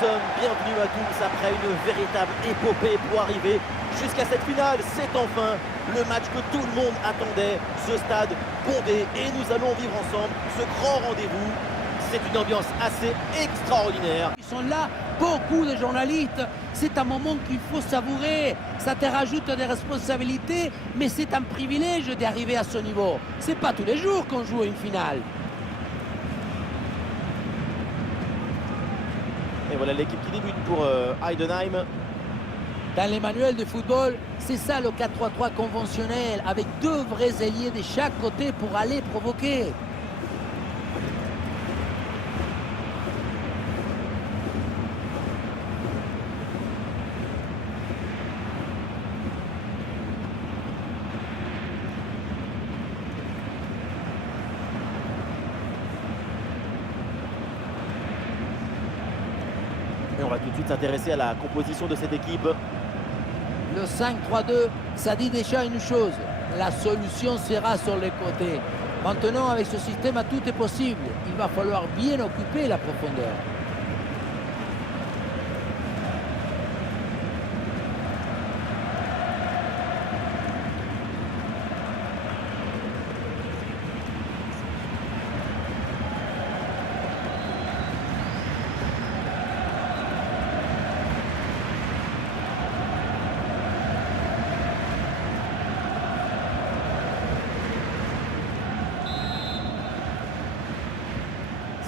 sommes bienvenus à tous après une véritable épopée pour arriver jusqu'à cette finale. C'est enfin le match que tout le monde attendait. Ce stade bondé et nous allons vivre ensemble ce grand rendez-vous. C'est une ambiance assez extraordinaire. Ils sont là, beaucoup de journalistes. C'est un moment qu'il faut savourer. Ça te rajoute des responsabilités, mais c'est un privilège d'arriver à ce niveau. C'est pas tous les jours qu'on joue une finale. Et voilà l'équipe qui débute pour Heidenheim. Dans les manuels de football, c'est ça le 4-3-3 conventionnel, avec deux vrais ailiers de chaque côté pour aller provoquer. Et on va tout de suite s'intéresser à la composition de cette équipe. Le 5-3-2, ça dit déjà une chose. La solution sera sur les côtés. Maintenant, avec ce système, tout est possible. Il va falloir bien occuper la profondeur.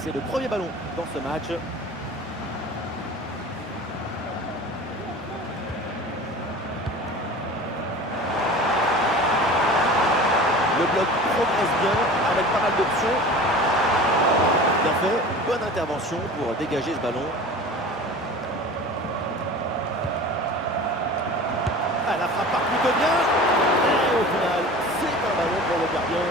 C'est le premier ballon dans ce match. Le bloc progresse bien avec pas mal d'options. Bien fait, bonne intervention pour dégager ce ballon. Ah, la frappe part plutôt bien. Et au final, c'est un ballon pour le gardien.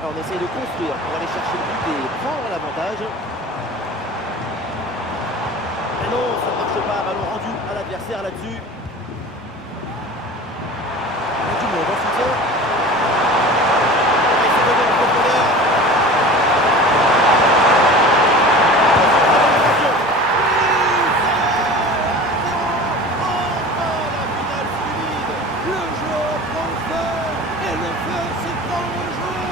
Alors on essaye de construire pour aller chercher le but et prendre l'avantage. Mais non, ça ne marche pas. Ballon rendu à l'adversaire là-dessus. Et tout le monde en soutien. Et c'est donné en profondeur. Le jeu prend feu et le feu c'est prendre le jeu.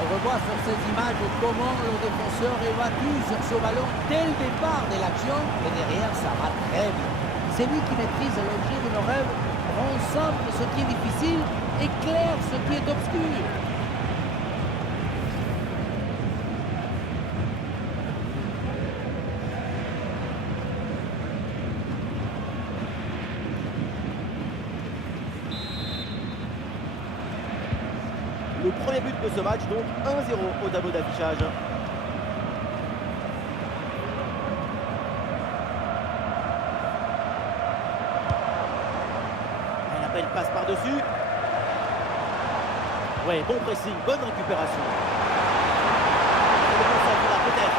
On revoit sur ces images comment le défenseur évacue sur ce ballon dès le départ de l'action et derrière ça va très bien. C'est lui qui maîtrise l'objet de nos rêves, rend simple ce qui est difficile, éclaire ce qui est obscur. Le premier but de ce match, donc 1-0 au tableau d'affichage. Et l'appel passe par-dessus. Ouais, bon pressing, bonne récupération. Et le bon centre là, peut-être.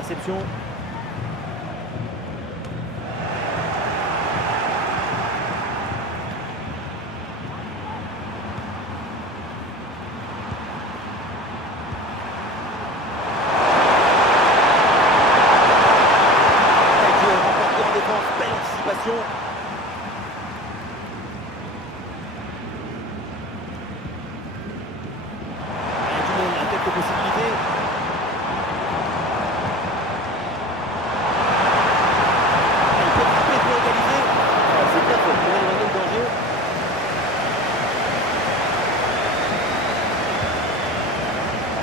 interception. Belle anticipation. Tout le monde a quelques possibilités. Il peut frapper pour égaliser. C'est bien fait pour éloigner le danger.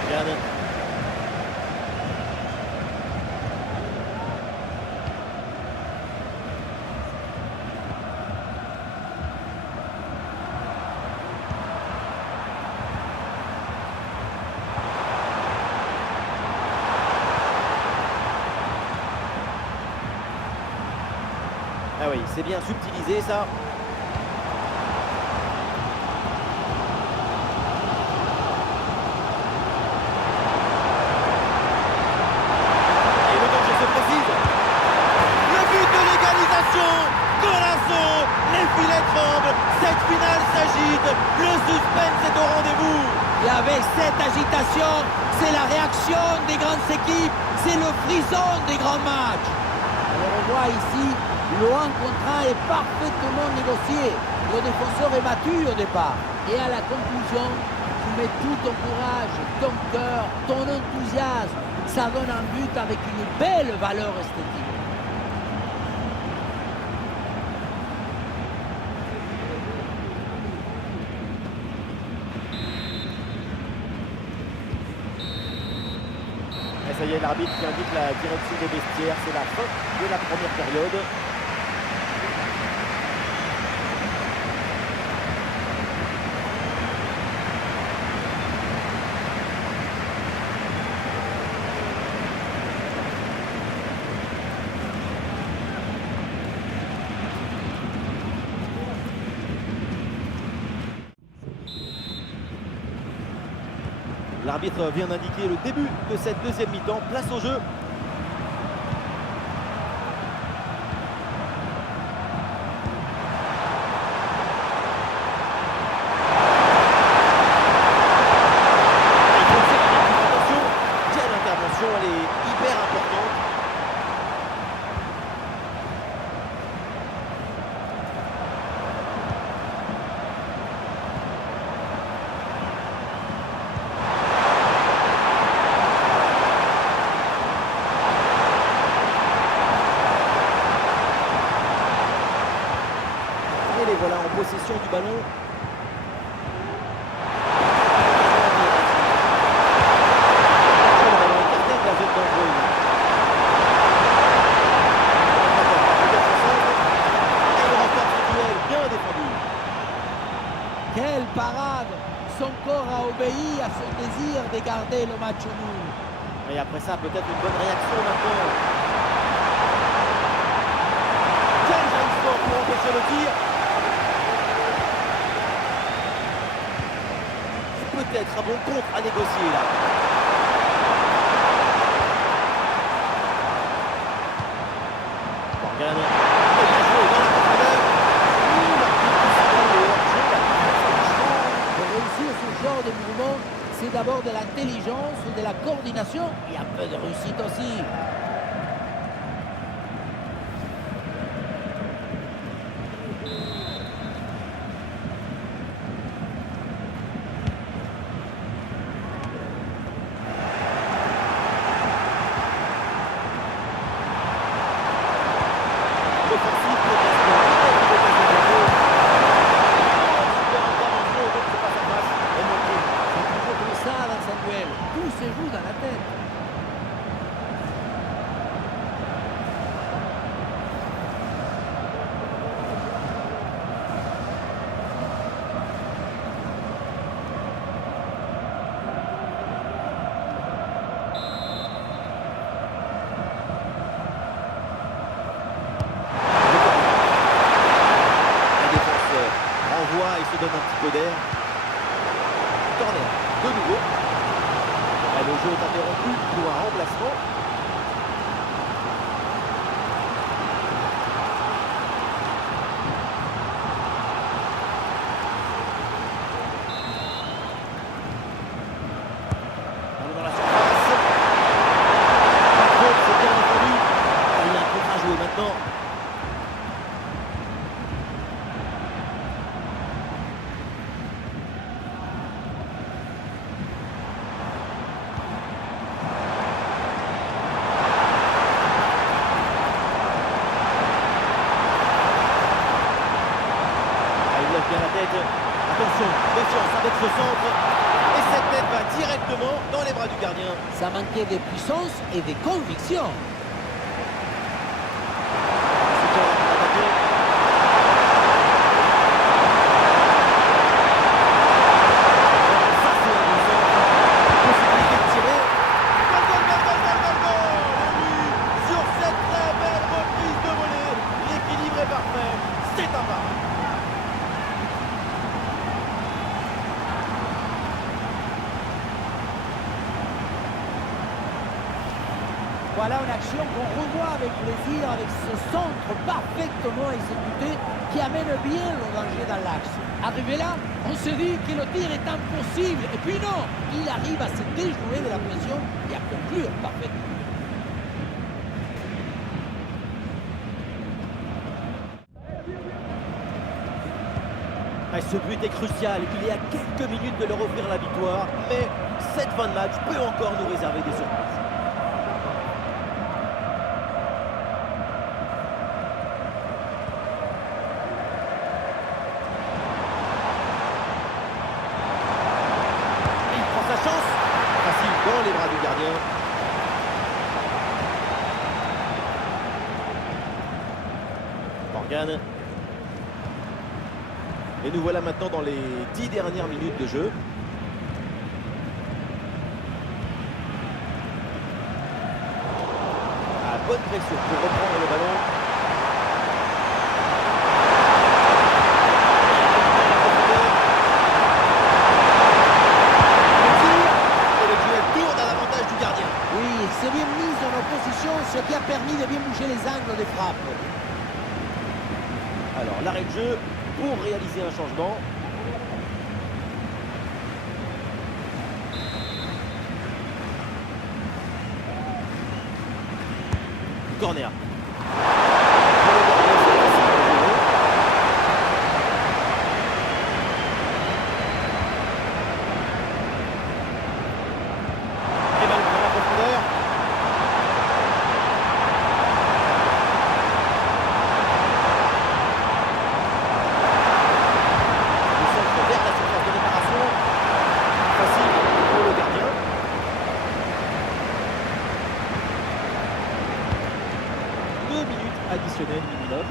Regarde. Ah oui, c'est bien subtilisé ça. Et le danger se précise. Le but de l'égalisation. Golasso. Les filets tremblent. Cette finale s'agite. Le suspense est au rendez-vous. Et avec cette agitation, c'est la réaction des grandes équipes, c'est le frisson des grands matchs. Alors on voit ici, le 1 contre 1 est parfaitement négocié. Le défenseur est battu au départ. Et à la conclusion, tu mets tout ton courage, ton cœur, ton enthousiasme. Ça donne un but avec une belle valeur esthétique. Et ça y est, l'arbitre qui indique la direction des vestiaires. C'est la fin de la première période. L'arbitre vient d'indiquer le début de cette deuxième mi-temps. Place au jeu. Attention, quelle intervention, elle est hyper importante. Et les voilà en possession du ballon. Quelle parade! Son corps a obéi à son désir de garder le match nul. Et après ça, peut-être une bonne réaction maintenant. Quel jeune sport pour empêcher le tir. Peut-être un bon contre à négocier là. Morgan. Et bien joué dans la profondeur. Pour réussir ce genre de mouvement, c'est d'abord de l'intelligence, de la coordination et un peu de réussite aussi. Tout se joue dans la tête. Le défenseur renvoie et se donne un petit peu d'air. Corner de nouveau. Et le jeu est interrompu pour un remplacement. bien la tête. Attention, méfiance avec ce centre. Et cette tête va directement dans les bras du gardien. Ça manquait de puissance et de conviction. C'est quand même attaqué. Ça, c'est un centre. Possibilité de tirer. Goal, goal, goal, goal, goal, goal, goal. Et oui, sur cette très belle reprise de volée, l'équilibre est parfait. C'est un pas. Voilà une action qu'on revoit avec plaisir, avec ce centre parfaitement exécuté qui amène bien le danger dans l'axe. Arrivé là, on se dit que le tir est impossible. Et puis non, il arrive à se déjouer de la pression et à conclure parfaitement. Ah, ce but est crucial. Il est à quelques minutes de leur offrir la victoire. Mais cette fin de match peut encore nous réserver des surprises. Facile dans les bras du gardien. Morgan. Et nous voilà maintenant dans les 10 dernières minutes de jeu. Ah, bonne pression pour reprendre le ballon. C'est bien mis en opposition, ce qui a permis de bien bouger les angles des frappes. Alors, l'arrêt de jeu pour réaliser un changement. Corner. Additionnel minimum.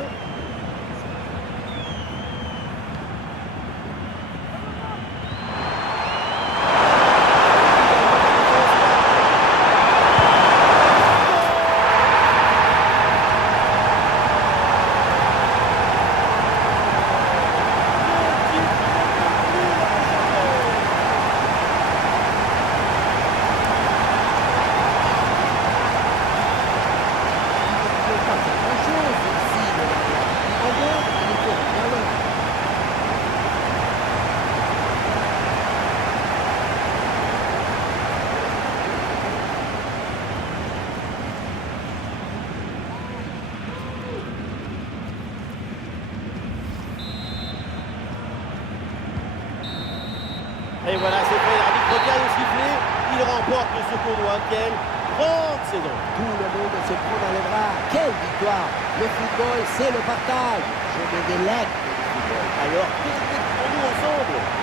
Et voilà, c'est fait, l'arbitre vient de siffler, il remporte ce tournoi. Quelle grande saison! Tout le monde se prend dans les bras. Quelle victoire! Le football, c'est le partage. Je me délecte du football. Alors, qu'est-ce pour nous ensemble?